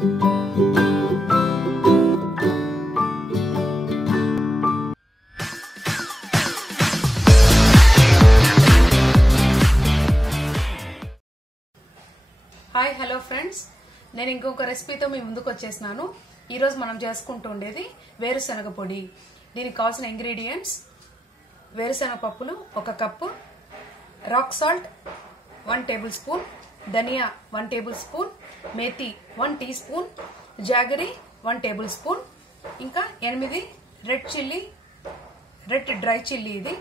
Hi hello friends, నేను ఇంకొక రెసిపీతో మీ ముందుకు వచ్చేసినాను. ఈరోజు మనం చేసుకుంటూ ఉండేది వేరుశనగ పొడి. దీనికి కావాల్సిన ఇంగ్రీడియంట్స్: వేరుశనగ పప్పులు 1 cup, rock salt 1 tablespoon, ధనియా 1 టేబుల్ స్పూన్, మేతి 1 teaspoon, jaggery 1 tablespoon, ఇంకా 8 రెడ్ డ్రై చిల్లీ, ఇది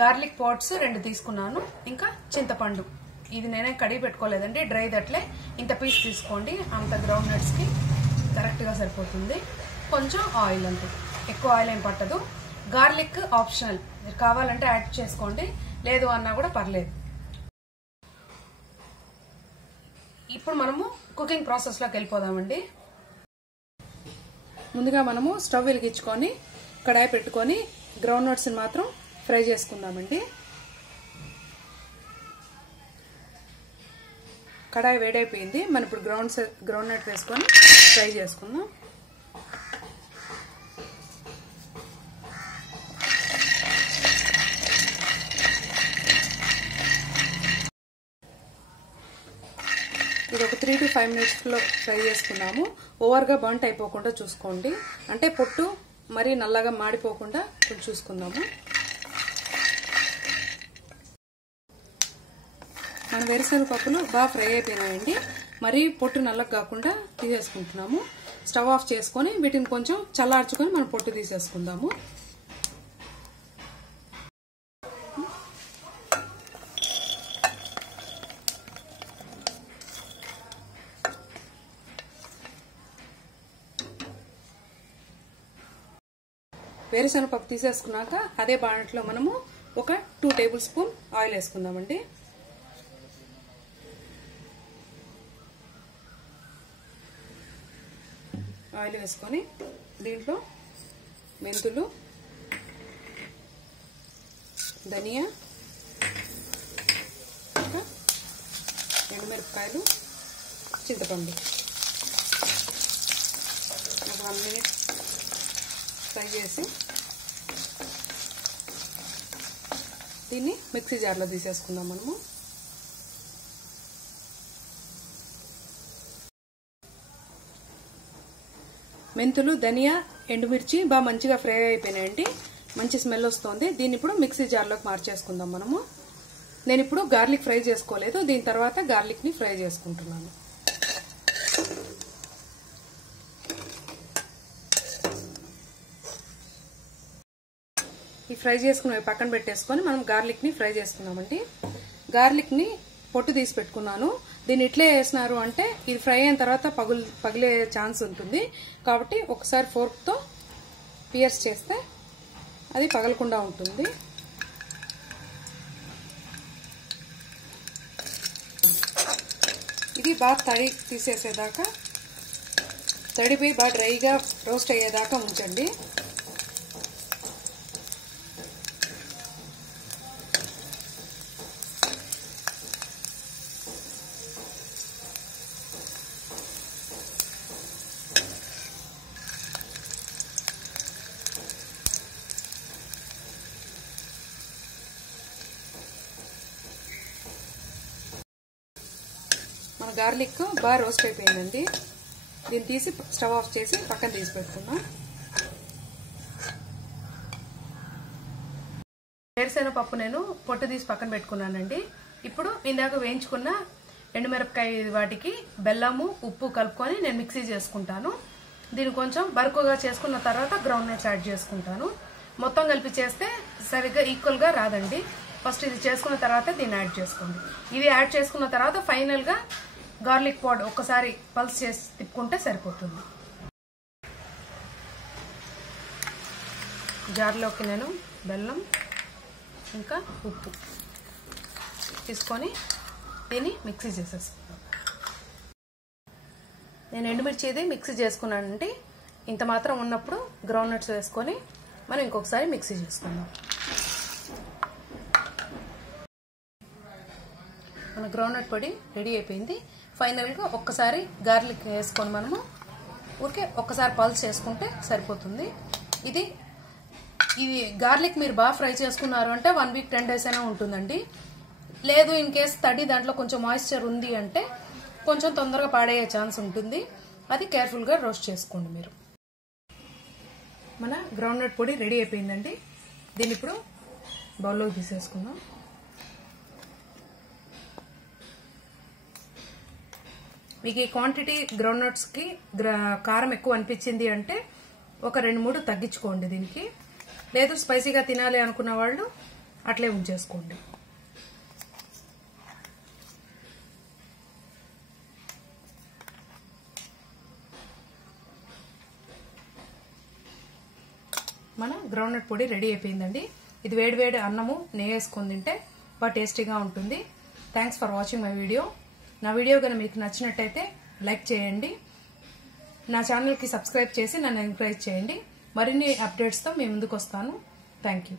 గార్లిక్ పాట్స్ 2 తీసుకున్నాను, ఇంకా చింతపండు. ఇది నేనే కడిగి పెట్టుకోలేదండి, డ్రై దట్లే ఇంత పీస్ తీసుకోండి, అంత గ్రౌండ్ నట్స్ కి కరెక్ట్ గా సరిపోతుంది. కొంచెం ఆయిల్, అంతే, ఎక్కువ ఆయిల్ ఏం పట్టదు. గార్లిక్ ఆప్షనల్, మీరు కావాలంటే యాడ్ చేసుకోండి, లేదు అన్నా కూడా పర్లేదు. ఇప్పుడు మనము కుకింగ్ ప్రాసెస్ లోకి వెళ్ళిపోదామండి. ముందుగా మనము స్టవ్ వెలిగించుకొని కడాయి పెట్టుకొని గ్రౌండ్ నట్స్ మాత్రం ఫ్రై చేసుకుందామండి. కడాయి వేడైపోయింది, మనం ఇప్పుడు గ్రౌండ్ నట్ వేసుకొని ఫ్రై చేసుకుందాం. ఇది ఒక 3 to 5 మినిట్స్లో ఫ్రై చేసుకున్నాము. ఓవర్గా బర్న్ట్ అయిపోకుండా చూసుకోండి, అంటే పొట్టు మరీ నల్లగా మాడిపోకుండా కొంచెం చూసుకుందాము. మన వేరుశనగ పప్పులు బాగా ఫ్రై అయిపోయినాయండి, మరీ పొట్టు నల్లగా కాకుండా తీసేసుకుంటున్నాము. స్టవ్ ఆఫ్ చేసుకొని వీటిని కొంచెం చల్లార్చుకొని మనం పొట్టు తీసేసుకుందాము. వేరుశనగ పప్పు తీసేసుకున్నాక అదే బాణట్లో మనము ఒక 2 టేబుల్ స్పూన్ ఆయిల్ వేసుకుందామండి. ఆయిల్ వేసుకొని దీంట్లో మెంతులు, ధనియా, ఎండుమిరపకాయలు, చింతపండు ఒక 1 మినిట్ ఫ్రై చేసి దీన్ని మిక్సీ జార్లో తీసేసుకుందాం మనము. మెంతులు, ధనియా, ఎండుమిర్చి బాగా మంచిగా ఫ్రై అయిపోయినాయండి, మంచి స్మెల్ వస్తుంది. దీన్ని ఇప్పుడు మిక్సీ జార్లోకి మార్చేసుకుందాం మనము. నేను ఇప్పుడు గార్లిక్ ఫ్రై చేసుకోలేదు, దీని తర్వాత గార్లిక్ ని ఫ్రై చేసుకుంటున్నాను. ఈ ఫ్రై చేసుకున్నవి పక్కన పెట్టేసుకొని మనం గార్లిక్ ని ఫ్రై చేసుకున్నామండి. గార్లిక్ ని పొట్టు తీసి పెట్టుకున్నాను. దీన్ని ఇట్లే వేసినారు అంటే ఇది ఫ్రై అయిన తర్వాత పగిలే ఛాన్స్ ఉంటుంది, కాబట్టి ఒకసారి ఫోర్క్తో పియర్స్ చేస్తే అది పగలకుండా ఉంటుంది. ఇది బాగా తడి తీసేసేదాకా, తడిపోయి బాగా డ్రైగా రోస్ట్ అయ్యేదాకా ఉంచండి. మన గార్లిక్ బాగా రోస్ట్ అయిపోయిందండి, దీన్ని తీసి స్టవ్ ఆఫ్ చేసి పక్కన తీసి పెట్టుకుందాం. వేరుశనగ పప్పు నేను పొట్టు తీసి పక్కన పెట్టుకున్నానండి. ఇప్పుడు ఇందాక వేయించుకున్న ఎండుమిరపకాయ వాటికి బెల్లము, ఉప్పు కలుపుకొని నేను మిక్సీ చేసుకుంటాను. దీన్ని కొంచెం బరుకుగా చేసుకున్న తర్వాత గ్రౌండ్ నట్స్ యాడ్ చేసుకుంటాను. మొత్తం కలిపి చేస్తే సరిగ్గా ఈక్వల్ గా రాదండి. ఫస్ట్ ఇది చేసుకున్న తర్వాత దీన్ని యాడ్ చేసుకోండి. ఇది యాడ్ చేసుకున్న తర్వాత ఫైనల్ గా గార్లిక్ పౌడర్ ఒక్కసారి పల్స్ చేసి తిప్పుకుంటే సరిపోతుంది. జార్లోకి నేను బెల్లం ఇంకా ఉప్పు తీసుకొని దీన్ని మిక్సీ చేసేసుకుంటాను. నేను ఎండుమిర్చి మిక్సీ చేసుకున్నానండి. ఇంత మాత్రం ఉన్నప్పుడు గ్రౌండ్ నట్స్ వేసుకొని మనం ఇంకొకసారి మిక్సీ చేసుకుందాం. మన గ్రౌండ్ నట్ పొడి రెడీ అయిపోయింది. ఫైనల్గా ఒక్కసారి గార్లిక్ వేసుకొని మనము ఊరికే ఒక్కసారి పల్స్ చేసుకుంటే సరిపోతుంది. ఇది గార్లిక్ మీరు బాగా ఫ్రై చేసుకున్నారు అంటే 1 వీక్ 10 డేస్ అయినా ఉంటుందండి. లేదు ఇన్ కేస్ తడి దాంట్లో కొంచెం మాయిశ్చర్ ఉంది అంటే కొంచెం తొందరగా పాడయ్యే ఛాన్స్ ఉంటుంది. అది కేర్ఫుల్గా రోస్ట్ చేసుకోండి మీరు. మన గ్రౌండ్నట్ పొడి రెడీ అయిపోయిందండి. దీన్ని ఇప్పుడు బౌల్లోకి తీసేసుకుందాం. మీకు ఈ క్వాంటిటీ గ్రౌండ్నట్స్కి కారం ఎక్కువ అనిపించింది అంటే ఒక 2-3 తగ్గించుకోండి దీనికి. లేదు స్పైసీగా తినాలి అనుకున్న వాళ్ళు అట్లే ఉంచేసుకోండి. మన గ్రౌండ్నట్ పొడి రెడీ అయిపోయిందండి. ఇది వేడివేడి అన్నము నెయ్యి వేసుకొని తింటే బాగా టేస్టీగా ఉంటుంది. Thanks for watching my video. నా వీడియో కనుక మీకు నచ్చినట్టయితే లైక్ చేయండి. నా ఛానల్కి సబ్స్క్రైబ్ చేసి నన్ను ఎంకరేజ్ చేయండి. మరిన్ని అప్డేట్స్తో మీ ముందుకు వస్తాను. Thank you.